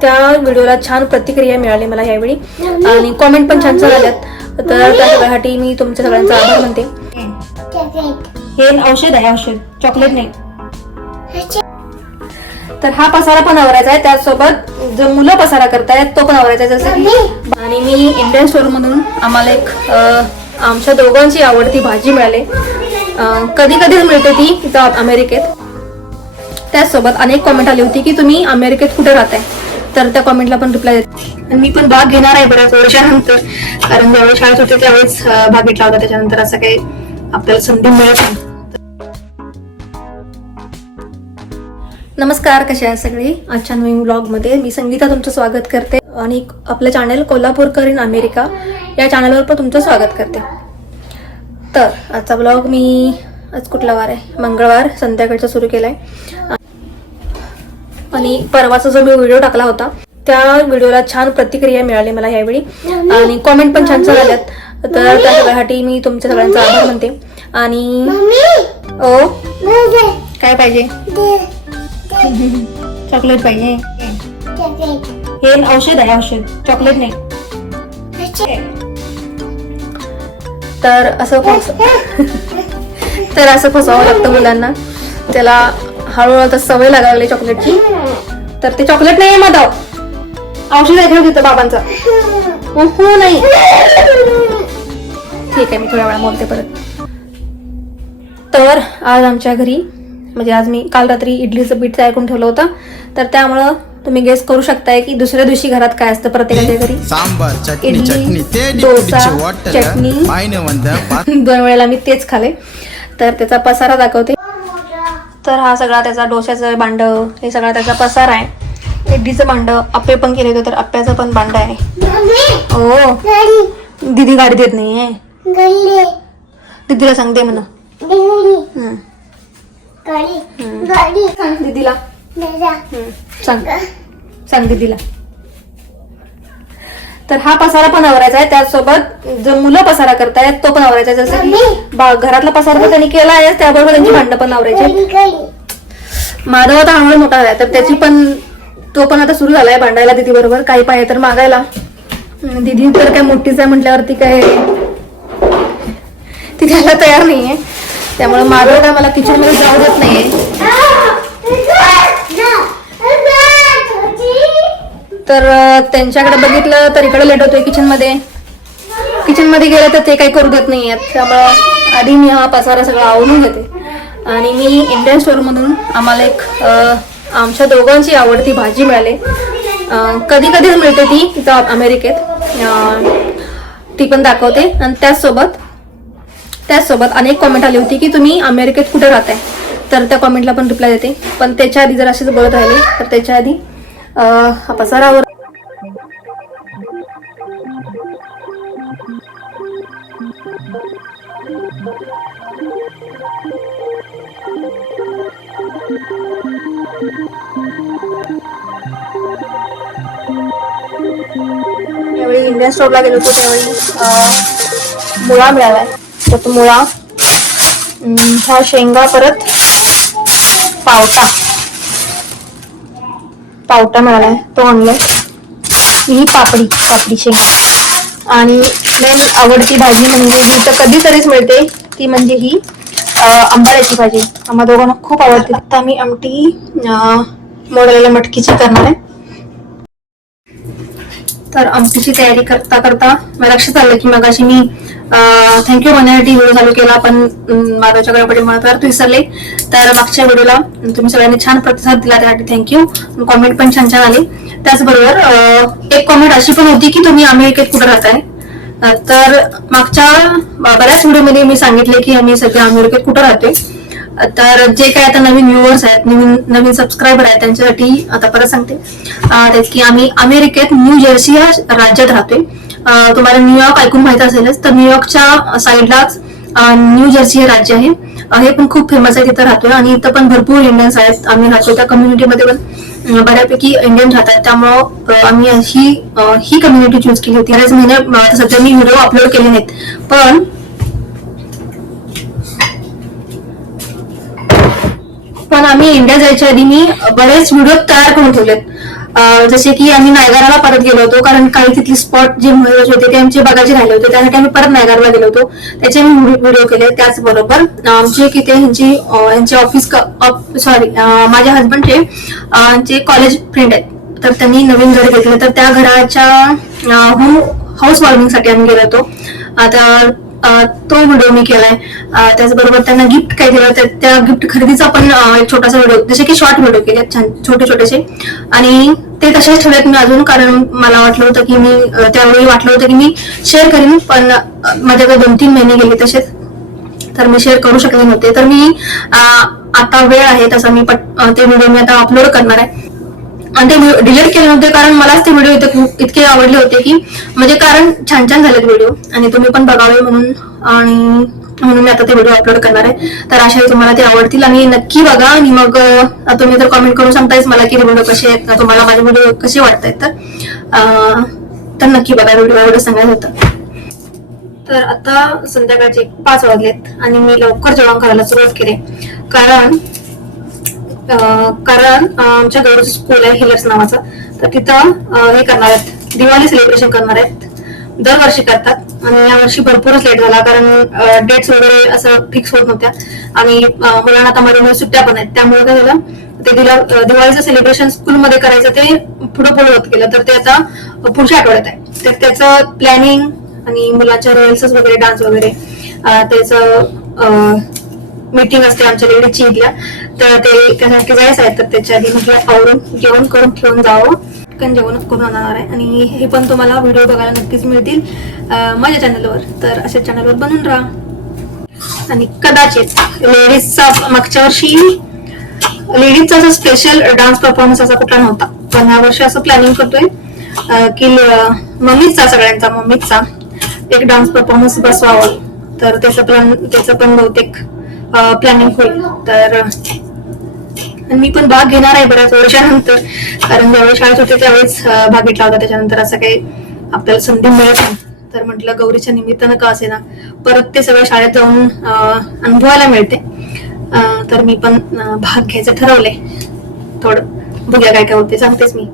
त्या व्हिडिओला छान प्रतिक्रिया मिळाली मला यावेळी. आणि कॉमेंट पण छान छान आल्यात. तर त्या सगळ्यासाठी मी तुमच्या सगळ्यांचा आभार म्हणते हे औषध आहे औषध. चॉकलेट नाही. तर हा पसारा पण आवरायचा आहे. त्याचसोबत जो मुलं पसारा करतायत तो पण आवरायचा आहे. जसं की आणि मी इंडियन स्टोर मधून आम्हाला एक आमच्या दोघांची आवडती भाजी मिळाली. कधी कधीच मिळते ती इथं अमेरिकेत. त्याचसोबत अनेक कॉमेंट आली होती की तुम्ही अमेरिकेत कुठे राहताय? तर त्या कॉमेंटला पण रिप्लाय देते आणि मी पण भाग घेणार आहे बऱ्याच वर्षानंतर. कारण ज्यावेळेस शाळेत होते त्यावेळेस भाग घेतला होता. त्याच्यानंतर असं काही आपल्याला संधी मिळत नाही. नमस्कार कसे आहे सगळे? आजच्या नवीन ब्लॉगमध्ये मी संगीता तुमचं स्वागत करते आणि आपलं चॅनल कोल्हापूरकर इन अमेरिका या चॅनलवर पण तुमचं स्वागत करते. तर आजचा ब्लॉग मी आज कुठला वार आहे? मंगळवार संध्याकाळचा सुरू केलाय. आणि परवाचा जो मी व्हिडिओ टाकला होता त्या व्हिडिओला छान प्रतिक्रिया मिळाली मला यावेळी. आणि कॉमेंट पण छान आल्यात तर त्या सगळ्यासाठी मी तुमच्या सगळ्यांचा आभार म्हणते आणि ओ? काय पाहिजे? चॉकलेट पाहिजे. हे औषध आहे औषध. चॉकलेट नाही. तर असं तर असं फसवावं लागतं मुलांना. त्याला हळूहळू आता सवय लागायला लागली चॉकलेटची तर ते चॉकलेट नाही आहे माधव औषध ऐकून घेतो बाबांचा. हो, हो नाही. ठीक आहे मी थोड्या वेळा बोलते परत. तर आज आमच्या घरी म्हणजे आज मी काल रात्री इडलीचं पीठ तयार करून ठेवलं होतं. तर त्यामुळं तुम्ही गेस करू शकताय की दुसऱ्या दिवशी घरात काय असतं प्रत्येकाच्या घरी? सांबार इडली डोसा चटणी. दोन वेळेला मी तेच खाले. तर त्याचा पसारा दाखवते. तर हा सगळा त्याचा डोश्याचं भांड हे सगळा त्याचा पसारा आहे. इडलीचं भांड आप्पे पण केले होते तर आप्याचं पण भांड आहे. ओ दीदी गाडी देत नाहीये. दीदीला सांगते म्हणा. दीदीला. सांग. सांग दीदीला. तर हा पसारा पण आवरायचा आहे. त्याचसोबत जो मुलं पसारा करतायत तो पण आवरायचा आहे. जसं की घरातला पसारा तर त्यांनी केला आहे त्याबरोबर त्यांची भांडं पण आवरायची माधव आता हळूहळू मोठा झालाय तर त्याची पण तो पण आता सुरू झालाय भांडायला दिदी बरोबर काही पाहिजे तर मागायला. दिदी तर काय मोठीच आहे म्हटल्यावरती काय ती द्यायला तयार नाहीये. त्यामुळे माधव काय मला किचनमध्ये जाऊ देत नाहीये. तर त्यांच्याकडे बघितलं तर इकडे लेट होतोय किचनमध्ये. किचनमध्ये गेलं तर ते काही करू देत आहेत त्यामुळं आधी मी हा पसारा सगळा आवडून घेते. आणि मी इंडियन स्टोर मधून आम्हाला एक आमच्या दोघांची आवडती भाजी मिळाली. कधी कधीच मिळते ती इथं अमेरिकेत. ती पण दाखवते. आणि त्याचसोबत त्याचसोबत अनेक कॉमेंट आली होती की तुम्ही अमेरिकेत कुठे राहताय? तर त्या कॉमेंटला पण रिप्लाय देते. पण त्याच्या आधी जर असेच बोलत राहिले तर त्याच्या आधी अं, हा पसारावर यावेळी इंडियन स्टोरला गेलो होतो त्यावेळी अं, मुळा मिळालाय. तर तो मुळा अं, हा शेंगा परत पावटा. पावटा मिळालाय तो आणलाय. ही पापडी पापडी शेंगा आणि मेन आवडती भाजी म्हणजे ही तर कधीतरीच मिळते. ती म्हणजे ही अं, आंबाड्याची भाजी. आम्हा दोघांना खूप आवडते. आता मी आमटी मोडलेल्या मटकीची करणार आहे. तर आमटीची तयारी करता करता मला लक्षात आलं की मगाशी मी थँक्यू म्हणण्यासाठी व्हिडिओ चालू केला पण माझ्याच्या गडबडी महत्वात विसरले. तर मागच्या व्हिडिओला तुम्ही सगळ्यांनी छान प्रतिसाद दिला त्यासाठी थँक्यू कॉमेंट पण छान छान आले. त्याचबरोबर एक कॉमेंट अशी पण होती की तुम्ही अमेरिकेत कुठे राहताय. तर मागच्या बऱ्याच व्हिडिओमध्ये मी सांगितले की आम्ही सध्या अमेरिकेत कुठे राहतोय. तर जे काय आता नवीन व्ह्युअर्स आहेत नवीन नवीन सबस्क्रायबर आहेत त्यांच्यासाठी आता परत सांगते. की आम्ही अमेरिकेत न्यू जर्सी या राज्यात राहतोय. तुम्हाला न्यूयॉर्क ऐकून माहीत असेलच तर न्यूयॉर्कच्या साईडलाच न्यू जर्सी हे राज्य आहे. हे पण खूप फेमस आहे तिथं राहतोय. आणि इथं पण भरपूर इंडियन्स आहेत आम्ही राहतो त्या कम्युनिटीमध्ये पण. बऱ्यापैकी इंडियन राहतात त्यामुळं आम्ही ही ही कम्युनिटी चूज केली होती. महिने सध्या मी व्हिडिओ अपलोड केले नाहीत. पण पण आम्ही इंडिया जायच्या आधी मी बरेच व्हिडिओ तयार करून ठेवलेत. जसे की आम्ही नायगाराला परत गेलो होतो कारण काही तिथले स्पॉट जे महत्त्वाचे होते ते आमचे बघायचे राहिले होते. त्यासाठी आम्ही परत नायगारला गेलो होतो. त्याचे मी व्हिडिओ केले त्याचबरोबर आमचे किती ह्यांची ह्यांची यांचे ऑफिस सॉरी माझ्या हस्बंडचे जे कॉलेज फ्रेंड आहेत. तर त्यांनी नवीन घर घेतलं. तर त्या घराच्या होम हाऊस वॉर्मिंगसाठी आम्ही गेलो होतो. आता तो व्हिडिओ मी केलाय. त्याचबरोबर त्यांना गिफ्ट काय दिलं त्या- त्या गिफ्ट खरेदीचा पण एक छोटासा व्हिडिओ जसे की शॉर्ट व्हिडिओ केले छान छोटे छोटेसे. आणि ते तसेच ठेवलेत मी अजून कारण मला वाटलं होतं की मी त्यावेळी वाटलं होतं की मी शेअर करीन पण माझ्याकडे दोन तीन महिने गेले तसेच. तर मी शेअर करू शकले नव्हते. तर मी आता वेळ आहे तसा मी पट ते व्हिडिओ मी आता अपलोड करणार आहे. आणि ते डिलीट केले नव्हते कारण मलाच ते व्हिडिओ इथे खूप इतके आवडले होते की म्हणजे कारण छान छान झालेत व्हिडिओ आणि तुम्ही पण बघावे म्हणून आणि म्हणून मी आता ते व्हिडिओ अपलोड करणार आहे. तर अशा तुम्हाला ते आवडतील आणि नक्की बघा. आणि मग तुम्ही तर कमेंट करून सांगतायच मला की व्हिडिओ कसे आहेत ना तुम्हाला माझे व्हिडिओ कसे वाटतायत तर. तर नक्की बघा व्हिडिओ एवढं सांगायचं होतं. तर आता संध्याकाळचे पाच वाजलेत आणि मी लवकर जेवण करायला सुरुवात केली. कारण कारण आमच्या गौरीचं स्कूल आहे हिलर्स नावाचं. तर तिथं हे करणार आहेत. दिवाळी सेलिब्रेशन करणार आहेत. दरवर्षी करतात. आणि यावर्षी भरपूरच लेट झाला कारण डेट्स वगैरे असं फिक्स होत नव्हत्या. आणि मुलांना आता मध्ये मध्ये सुट्ट्या पण आहेत. त्यामुळे काय झालं ते दिला दिवाळीचं सेलिब्रेशन स्कूलमध्ये करायचं ते पुढे पुढे होत गेलं. तर ते आता पुढच्या आठवड्यात आहे. तर त्याचं प्लॅनिंग आणि मुलांच्या रिहर्सल्स वगैरे डान्स वगैरे त्याचं मीटिंग असते आमच्या लेडीजची इथल्या तर ते त्यासाठी जायचं आहे तर त्याच्या आधी म्हटलं आवरून जेवण करून ठेवून जावं. पटकन जेवण करून आणणार आहे. आणि हे पण तुम्हाला व्हिडिओ बघायला नक्कीच मिळतील माझ्या चॅनलवर तर अशा चॅनलवर बनून राहा. आणि कदाचित लेडीजचा मागच्या वर्षी लेडीजचा असा स्पेशल डान्स परफॉर्मन्स असा कुठला नव्हता. पण ह्या वर्षी असं प्लॅनिंग करतोय की मम्मीचा सगळ्यांचा मम्मीचा एक डान्स परफॉर्मन्स बसवावं. तर त्याचं प्लॅन त्याचं पण बहुतेक प्लॅनिंग होईल. तर आणि मी पण भाग घेणार आहे बऱ्याच वर्षानंतर. कारण ज्यावेळेस शाळेत होते त्यावेळेस भाग घेतला होता. त्याच्यानंतर असं काही आपल्याला संधी मिळत नाही. तर म्हटलं गौरीच्या निमित्तानं का असे ना परत ते सगळं शाळेत जाऊन अनुभवायला मिळते. तर मी पण भाग घ्यायचं ठरवलंय. थोडं बघूया काय काय होते सांगतेच मी.